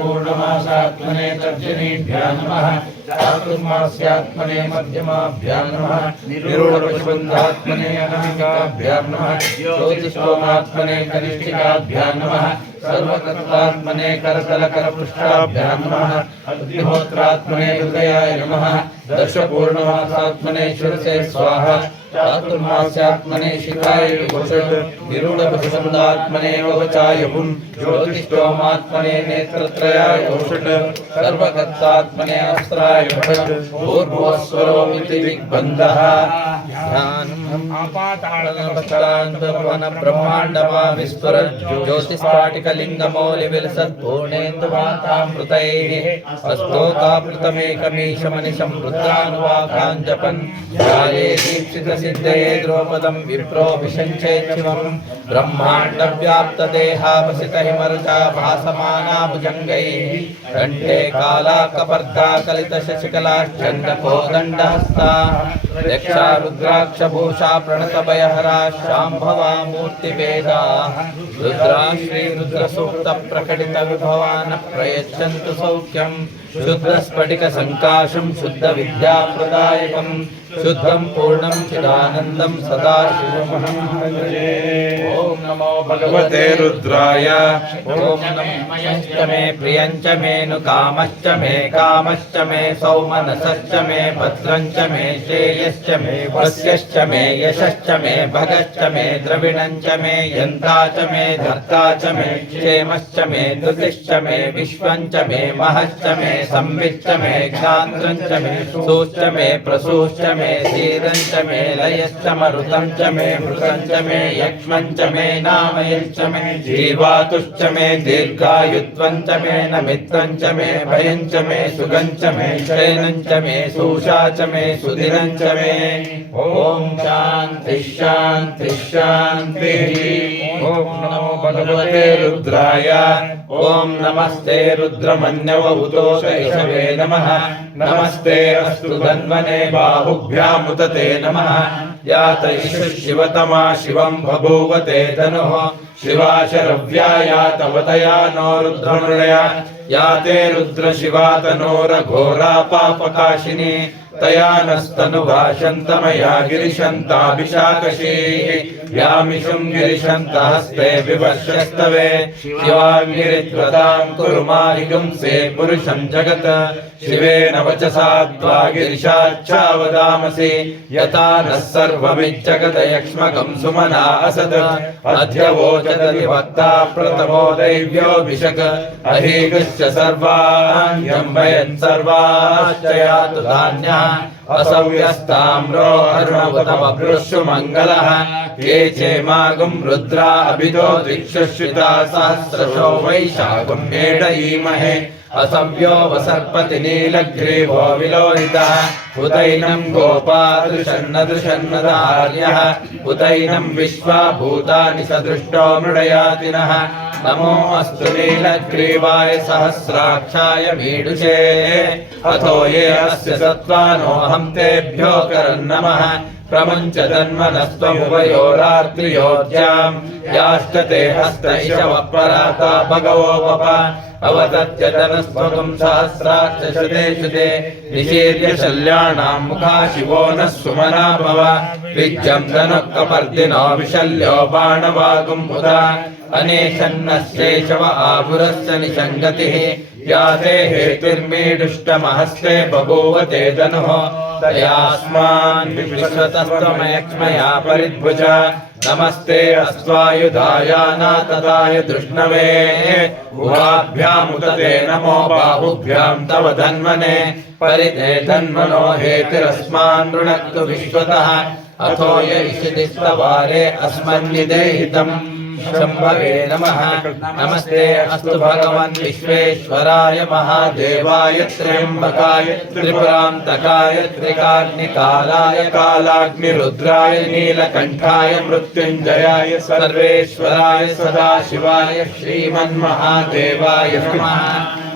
पूर्णमासात्मने तर्जनीभ्यां नमः चातुर्मास्यात्मने मध्यमाभ्यां नमः निरूढपशुबन्धात्मने अनामिकाभ्यां नमः ज्योतिष्ठोमात्मने कनिष्ठिकाभ्यां नमः सर्वतत्त्वात्मने करतलकरपृष्ठाभ्यां नमः अग्निहोत्रात्मने हृदयाय नमः दर्शपूर्णमासात्मने शिरसे स्वाहा चातुर्मास्यात्मने शिखाय वषट् निरूढपशुबन्धात्मने वचाय हुं ज्योतिष्ठोमात्मने नेत्रत्रयाय वषट् सर्वगतात्मने अस्त्राय वषट् पूर्वस्वरोमिति विग्बन्धः आपाताळनपचलान्तर्वन ब्रह्माण्डमा विस्फुर ज्योतिस्फाटिकलिङ्गमौलिविलसत्पूर्णेन्दुवातामृतैः अस्तोकामृतमेकमीशमनिशं रुद्रानुवाकाञ्जपन् ध्याये दीक्षितसिद्धये द्रौपदं विप्रो विशञ्चेच्छिवं ब्रह्माण्डव्याप्तदेहावसितहिमरुचा भासमाना भुजङ्गैः कण्ठे कालाकपर्दा कलितशशिकलाश्चण्डकोदण्डहस्ता यक्षा रुद्राक्षभूषा प्रणतभयहरा शाम्भवा मूर्तिवेदाः रुद्रा श्रीरुद्रसूक्तप्रकटितविभवान् प्रयच्छन्तु सौख्यं शुद्धस्फटिकसङ्काशं शुद्धविद्याप्रदायकं शुद्धं पूर्णं चिदानन्दं सदाशिवमहं भजे। ॐ नमो भगवते रुद्राय। ॐ नमश्च मे प्रियञ्च मे नु कामश्च मे सौमनसश्च मे भद्रञ्च मे श्रेयश्च मे वस्यश्च मे यशश्च मे भगश्च मे द्रविणञ्च मे यन्ता च मे धर्ता च मे क्षेमश्च मे धृतिश्च मे विश्वञ्च मे महश्च मे संविच्च मे क्षान्त्रञ्च मे सूश्च मे प्रसूश्च मे सीदञ्च मे लयश्च मरुतं च मे मृतञ्च मे यक्ष्मञ्च मे नामयश्च मे जीवातुश्च मे दीर्घायुत्वञ्च मे नमित्रञ्च मे भयञ्च मे सुगञ्च मे शयनञ्च मे सूषा च मे सुदिनञ्च मे। ॐ शान्ति शान्ति शान्तिः। ॐ नमो भगवते रुद्राय। ॐ नमस्ते रुद्रमन्यवहुतोषैषवे नमः नमस्ते अस्तु धन्वने बाहुभ्यामुत ते नमः यात शिवतमा शिवं बभूव ते धनुः शिवा शरव्या यातवतया नो रुद्रमृळया याते रुद्र शिवा तनोरघोरा पापकाशिनी तया नस्तनुभाषन्तमया गिरिशन्ताभिषाकशीः व्यामिषुं गिरिशन्तहस्ते विवर्षस्तवे शिवाङ्गिरित्वतां कुरु माहिगुंसे पुरुषं जगत् शिवेन वचसा त्वा गिरिशाच्छावदामसि यथा नः सर्वमिज्जगदयक्ष्मकं सुमना असद अध्यवोचदधिभक्ता प्रथमो दैव्योऽभिषक् अहीगश्च सर्वाण्यम्भयन् सर्वाश्च यातु धान्यः असव्यस्ताम्रो अर्णवतमभृशु मङ्गलः ये चेमागुं रुद्रा अभितो दिक्षुश्रिता सहस्रशो वैशाखं मेढयीमहे असव्यो वसर्पति नीलग्रीवो विलोहितः उतैनं गोपादृशन्नदृशन्नदार्यः उतैनं विश्वाभूतानि सदृष्टो मृडयातिनः नमो अस्तु नीलग्रीवाय सहस्राक्षाय मीडुषे अथो ये अस्य सत्त्वानोऽहं तेभ्यो करन्नमः प्रमुञ्च तन्मनस्त्वमुभयोरात्रियोज्यां याष्टते हस्त इषवपराता भगवो वप अवदत्यतनस्त्वं सहस्राक्ष शते शते निशीर्य शल्याणां मुखा शिवो नः सुमना भव विज्जं धनुःकपर्दिनो विशल्यो बाणवागुं मुदा अनेशन्नश्रेशव आभुरस्य निषङ्गतिः याते हेतिर्मीडुष्टमहस्ते बभूव ते धनुः तयास्मान् विश्वतस्त्वमयक्ष्मया परिद्भुज नमस्ते अस्त्वायुधायानातताय धृष्णवे उभाभ्यामुदते नमो बाहुभ्यां तव धन्वने परिते धन्वनो हेतिरस्मान् ऋणक्तु विश्वतः अथो य इषिदिस्तवारे अस्मन्निदेहितम् शम्भवे नमः नमस्ते अस्तु भगवन् विश्वेश्वराय महादेवाय त्र्यम्बकाय त्रिपुरान्तकाय त्रिकाग्निकालाय कालाग्निरुद्राय नीलकण्ठाय मृत्युञ्जयाय सर्वेश्वराय सदाशिवाय श्रीमन्महादेवाय नमः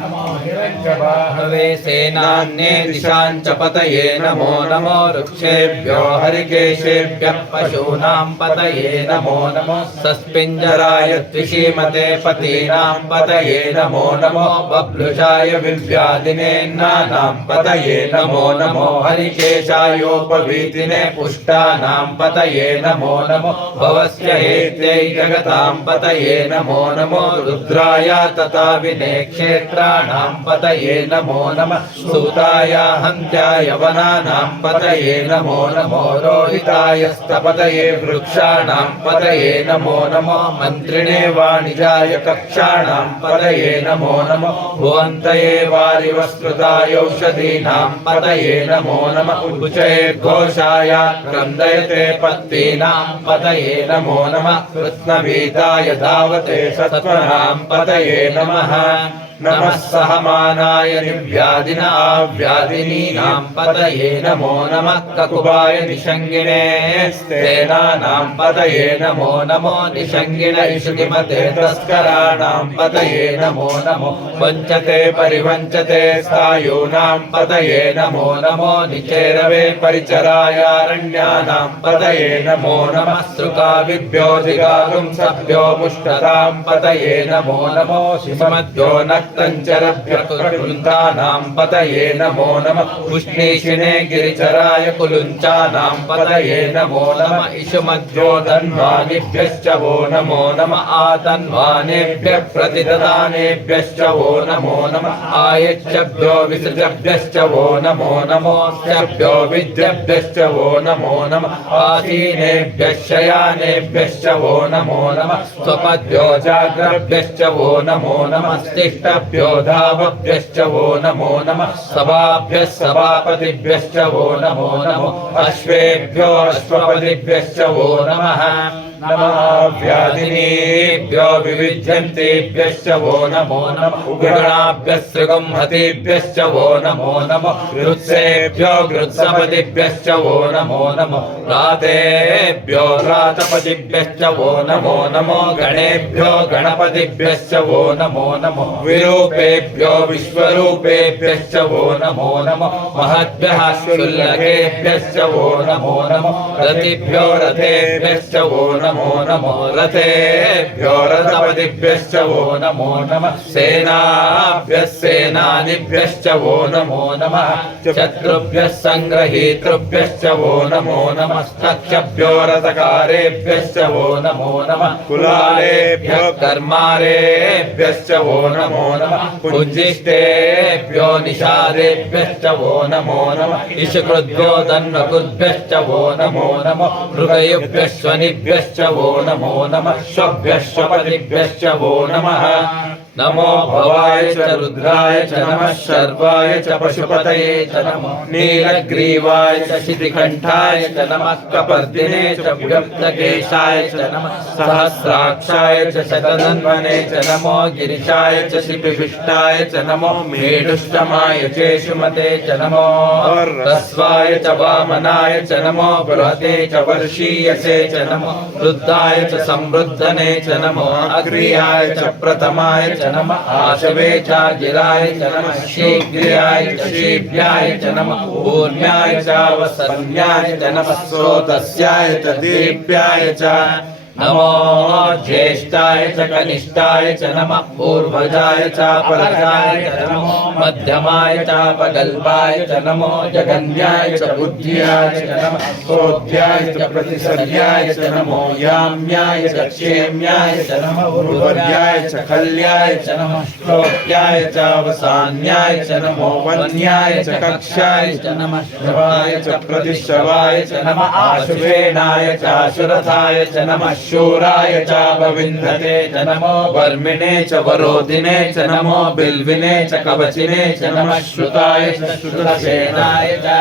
हवे सेनान्ये दिशां च पतये नमो नमो वृक्षेभ्यो हरिकेशेभ्यः पशूनां पतये नमो नमो सस्पिञ्जराय त्रिशीमते पतीनां पतये नमो नमो बभ्लुषाय विव्याधिनेन्नानां पतये नमो नमो हरिकेशायोपवीतिने पुष्टानां पतये नमो नमो भवस्य हेत्यै जगतां पतये नमो नमो रुद्राय तथा विने क्षेत्राणां पतये नमो नमः सूताय हन्त्याय वनानां पतये नमो नमो रोहिताय स्तपतये वृक्षाणां पतये नमो नमो मन्त्रिणे वाणिजाय कक्षाणां पतये नमो नमो भुवन्तये वारिवस्कृताय औषधीनां पतये नमो नमः उच्चैर्घोषाय क्रन्दयते पत्तीनां पतये नमो नमः कृत्स्नभीताय धावते सत्त्वनां पतये नमः नमः सहमानाय निर्व्याधिनाव्याधिनीनां पतये नमो नमः ककुबाय निषङ्गिणे स्तेनानां पतये नमो नमो निषङ्गिण इषुनिमते तस्कराणां पतये नमो नमो वञ्चते परिवञ्चते स्थायूनां पतये नमो नमो निचेरवे परिचरायारण्यानां पतये नमो नमः सृकाविभ्यो जिगागुंसभ्यो मुष्टतां पतये नमो नमो शिमद्यो नक्तञ्चरभ्यकृन्तानां पतये नमो नमः उष्णीषिणे गिरिचराय कुलुञ्चानां पतये नमो नमः इषुमध्यो धन्वानिभ्यश्च वो नमो नमः आतन्वानेभ्यः प्रतिददानेभ्यश्च वो नमो नमः आयच्छभ्यो विसृजभ्यश्च वो नमो नमोऽस्यभ्यो विद्यभ्यश्च वो नमो नमः आसीनेभ्यः शयानेभ्यश्च वो नमो नमः स्वपद्भ्यो जाग्रभ्यश्च वो नमो नमः तिष्ठभ्यो धावभ्यश्च वो नमो नमः सभाभ्यः सभापतिभ्यश्च वो नमो नमः अश्वेभ्यो अश्वपतिभ्यश्च वो नमः नमः व्याधिनीभ्यो विविध्यन्तेभ्यश्च वो नमो नमः उग्रणाभ्यः सृगंहतेभ्यश्च वो नमो नमः गृत्सेभ्यो गृत्सपतिभ्यश्च वो नमो नमः रातेभ्यो रातपतिभ्यश्च वो नमो नमो गणेभ्यो गणपतिभ्यश्च वो नमो नमो विरूपेभ्यो विश्वरूपेभ्यश्च वो नमो नमः महद्भ्यः शुल्लकेभ्यश्च वो नमो नमः रतिभ्यो रथेभ्यश्च वो नमो नमो रथेभ्यो रथपतिभ्यश्च वो नमो नमः सेनाभ्यः सेनानिभ्यश्च वो नमो नमः शत्रुभ्यः संग्रहीतृभ्यश्च वो नमो नमः स्थक्षभ्यो रथकारेभ्यश्च वो नमो नमः कुलालेभ्यो कर्मारेभ्यश्च वो नमो नमः पुञ्जिष्टेभ्यो निषादेभ्यश्च वो नमो नमः इषकृद्भ्यो धन्वकृद्भ्यश्च वो नमो नमः मृगयुभ्यश्वनिभ्यश्च वो नमो नमः श्वभ्यश्वपतिभ्यश्च वो नमः नमो भवाय च रुद्राय च नमः शर्वाय च पशुपतये च नमो नीलग्रीवाय च शितिकण्ठाय च नमः कपर्दिने च व्यक्तकेशाय च नमः सहस्राक्षाय च शतधन्वने च नमो गिरिशाय च शिपिविष्टाय च नमो मेढुष्टमाय चेषुमते च नमो ह्रस्वाय च वामनाय च नमो बृहते च वर्षीयसे च नमो वृद्धाय च संवृद्धने च नमो अग्र्याय च प्रथमाय च नमः आशवे च गिराय च नमः शीघ्राय च शीभ्याय च नमः ऊर्म्याय च वसन्याय च नमः स्रोतस्याय च दीप्याय च नमो ज्येष्ठाय च कनिष्ठाय च नमः पूर्वजाय च परजाय च नमो मध्यमाय च पगल्पाय च नमो जगन्याय च बुद्ध्याय च नमः क्रोध्याय च प्रतिसर्याय च नमो याम्याय च क्षेम्याय च नमः उर्वर्याय च खल्याय च नमः श्लोक्याय च अवसान्याय च नमो वन्याय च कक्षाय च नमः श्रवाय च प्रतिश्रवाय च नमः आशुवेणाय च आशुरथाय च नमः शूराय चापविन्धते च नमो वर्मिणे च वरोधिने च नमो बिल्विने च कवचिने च नमः श्रुताय च श्रुतसेनाय च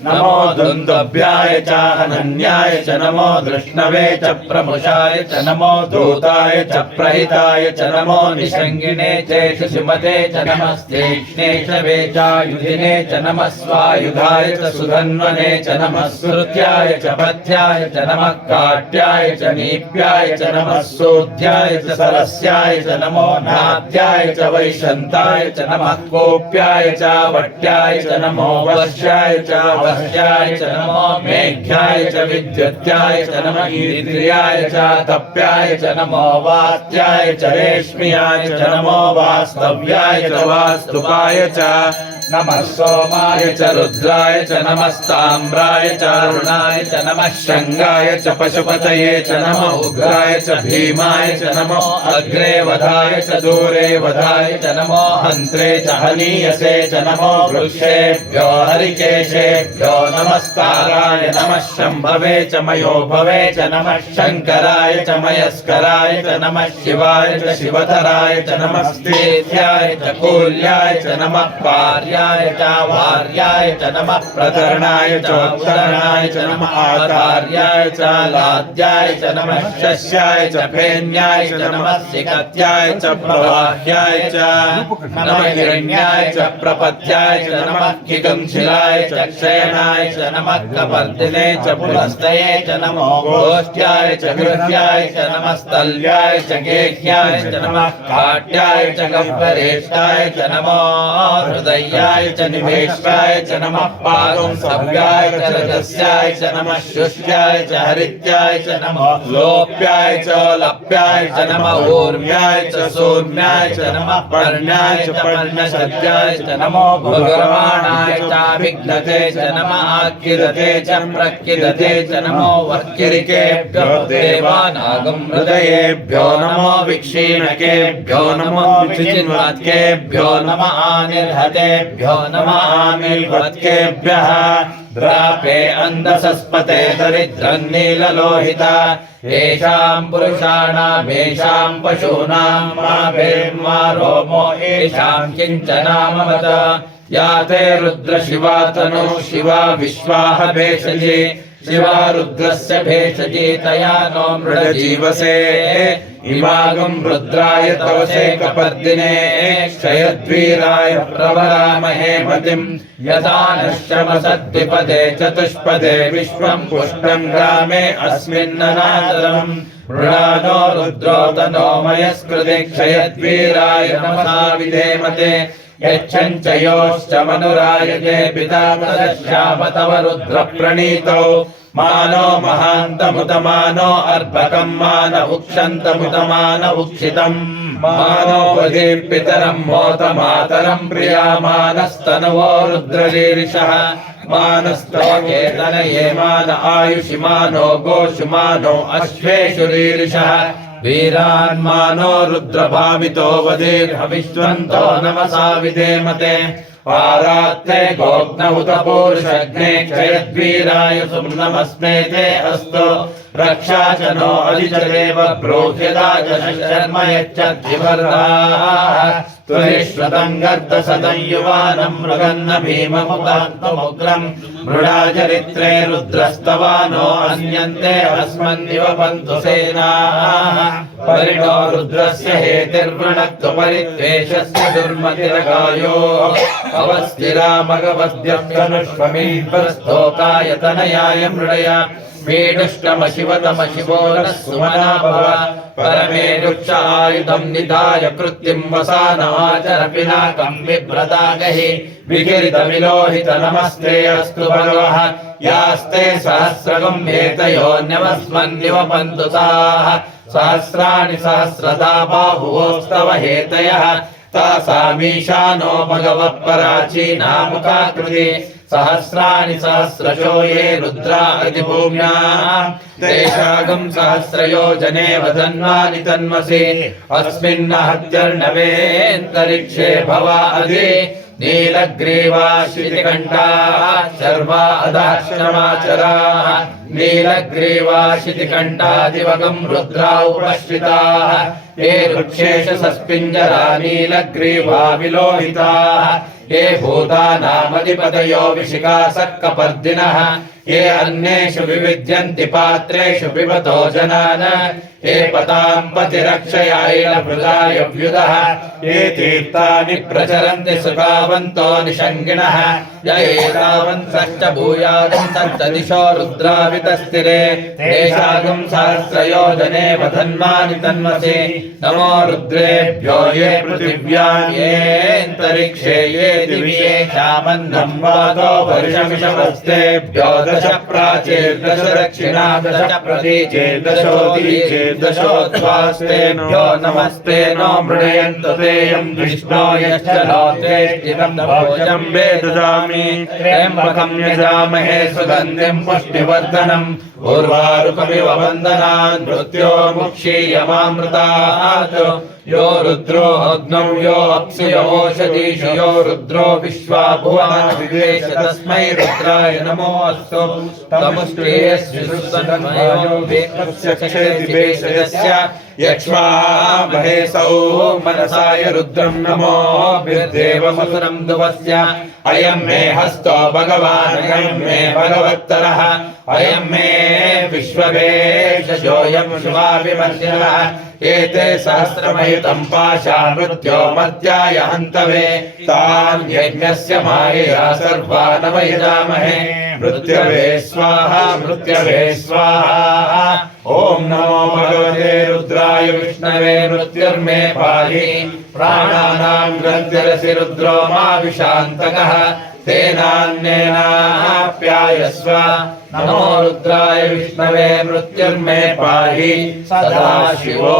नमो दुन्दुभ्याय च अनन्याय च नमो दृष्णवे च प्रमुषाय च नमो दूताय च प्रहिताय च नमो निषङ्गिणे च सुमते च नमस्तेक्ष्णेशवे च युधिने च नमः स्वायुधाय च सुधन्वने च नमः श्रुत्याय च पथ्याय च नमः काट्याय च नीप्याय च नमः सोध्याय च सरस्याय च नमो नाद्याय च वैशन्ताय च नमः कोप्याय च वट्याय च नमो वर्ष्याय च वह्याय च नमो मेघ्याय च विद्युत्याय च नमः इंद्रियाय च तप्याय च नमो वात्याय च रेश्म्याय च नमो वास्तव्याय च वास्तुपाय च नमः सोमाय च रुद्राय च नमस्ताम्राय च अरुणाय च नमः शङ्गाय च पशुपतये च नमः उग्राय च भीमाय च नमो अग्रे वधाय च दूरे वधाय च नमो हन्त्रे च हनीयसे च नमो वृक्षेभ्यो हरिकेशेभ्यो नमस्काराय नमः शम्भवे च मयोभवे च नमः शङ्कराय च मयस्कराय च नमः शिवाय च शिवधराय च नमः स्तेध्याय च कूल्याय च नमः पार्याय च वार्याय च नमः प्रतरणाय च उत्तरणाय च नमः आचार्याय च लाद्याय च नमः शस्याय च फेन्याय च नमः सिकत्याय च प्रवाह्याय च नमः हिरण्याय च प्रपत्याय च नमः किगंशिलाय च क्षयणाय च नमः कपर्दिने च पुलस्तये च नमो गोष्ठ्याय च गृह्याय च नमः स्थल्याय च गेह्याय च नमः काट्याय च गह्वरेष्ठाय च नमो हृदयाय च निवेशाय च नमः पादंसव्याय च रजस्याय च नमः शुष्याय च हरित्याय च नमः लोप्याय च लप्याय च नमः ऊर्म्याय च सोम्याय च नमः पर्ण्याय च पर्णशद्याय च नमो भगवाणाय च विघ्नते च नमः आकिदते च प्रकिदते च नमो वर्किरिकेभ्यो देवानागं हृदयेभ्यो नमो विक्षीणकेभ्यो नमो विचिन्वत्केभ्यो नमः आनिर्हतेभ्यो नमः आमिल्वत्केभ्यः द्रापे अन्धसस्पते दरिद्रन्नीललोहिता येषां पुरुषाणामेषां पशूनां मा रोमो येषां किञ्चनामवत या ते रुद्रशिवा तनु शिवा विश्वाह भेषजी शिवा रुद्रस्य भेषजी तया नो मृडजीवसे इमागं रुद्राय तवसे कपर्दिने क्षयद्वीराय प्रवरामहे मतिं यथा नश्यमसद्विपदे चतुष्पदे विश्वं पुष्टं ग्रामे अस्मिन्ननादरम् मृडानो रुद्रो तनो मयस्कृते क्षयद्वीराय नमसा विधेमते यच्छञ्च योश्च मनुरायते पिता तदश्याम तव रुद्रप्रणीतौ मानो महान्तमुतमानो अर्भकं मान उक्षन्तमुतमान उक्षितम् मानो वधीर्पितरं मोतमातरं प्रियामानस्तनुवो रुद्ररीरिषः मानस्तव केतनये मान आयुषिमानो गोषुमानो अश्वेषु रीरिषः वीरान्मानो रुद्रभावितो वधीर्हविष्वन्तो नमसा विधेमते पारात्ते गोग्न उत पूरुषग्ने क्षयद्वीराय सुम्नमस्मेते अस्तु रक्षा च नो अधिचदेव प्रोह्यता च शर्म यच्चद्विवर्धाः त्वरिश्वतं गर्दसदं युवानं मृगन्न भीममुपान्तमुग्रं मृडाचरित्रे रुद्रस्तवानो अन्यन्ते अस्मन्निव पन्तु सेनाः परिणो रुद्रस्य हेतिर्वृणक्तु परिद्वेषस्य दुर्मतिरगायो अवस्थिरामगवद्यनुष्वमीश्वरस्तोकायतनयाय मृडया पीडुष्टमशिवतमशिवो नः सुमना भव परमे रुक्ष आयुधं निधाय कृत्तिं वसानमाचर पिनाकं बिभ्रतागहि विकिरितविलोहित नमस्ते अस्तु भगवः यास्ते सहस्रगं हेतयोऽन्यमस्मन्निव पन्तु ताः सहस्राणि सहस्रदा बाहुवोस्तव हेतयः तासामीशानो भगवः पराचीनामुखाकृति सहस्राणि सहस्रशो ये रुद्रा अधिभूम्या तेषागं सहस्रयोजने वदन्वानि तन्मसि अस्मिन्न हत्यर्णवेऽन्तरिक्षे भवा अधि नीलग्रीवा श्रीकण्ठा शर्वा अधाश्रमाचराः नीलग्रीवाशितिकण्ठादिवगं रुद्रा उपश्रिताः ये वृक्षेश सस्पिञ्जरा नीलग्रीवा विलोहिताः ये भूतानामधिपतयो विशिखासक्कपर्दिनः ये अन्येषु विविद्यन्ति पात्रेषु पिबतो जनान् ये पताम्पतिरक्षयायैलभृदायव्युदः ये तीर्थानि प्रचरन्ति सुखावन्तो निषङ्गिणः य एतावन्तश्च भूयागं तत्तदिशो रुद्रावितस्तिरे तेषागं सहस्रयोजने वधन्वानि तन्मसि नमो रुद्रेभ्यो ये पृथिव्यां येऽन्तरिक्षे ये दिवि येषामन्नं वातो वर्षमिषवस्तेभ्यो दश प्राचीर्दश दक्षिणा दश प्रतीचेर्दशोदीचेर्दशोद्वास्तेभ्यो नमस्ते नो मृडयन्तु तेयं विष्णो यश्च लोकेष्टितं भोजं वेददामि त्र्यम्बकं यजामहे सुगन्धिं पुष्टिवर्धनम् उर्वारुकमिव वन्दनान् मृत्योर्मुक्षीयमामृतात् यो रुद्रो अग्नौ यो अप्सु यो ओषधीषु यो रुद्रो विश्वा भुवनानि विवेश तस्मै रुद्राय नमोऽस्तु तमुष्टेयस्विसुतन्मयो वेक्षस्य यक्ष्मामहेसौ मनसाय रुद्रं नमो विद्देवमसुरं दुवस्य अयं मे हस्तो भगवान् अयं मे भगवत्तरः अयं मे विश्ववेशयोऽयं शिवाभिमर्शनः एते सहस्रमयुतं पाशा मृत्यो मर्त्याय हन्तवे तान् यज्ञस्य मायया सर्वा नमयजामहे मृत्यवे स्वाहा मृत्यवे स्वाहा ॐ नमो भगवते रुद्राय विष्णवे मृत्युर्मे पाहि प्राणानां ग्रन्थिरसि रुद्रो मा विशान्तकः तेनान्येनाप्यायस्व नमो रुद्राय विष्णवे मृत्युर्मे पाहि सदाशिवो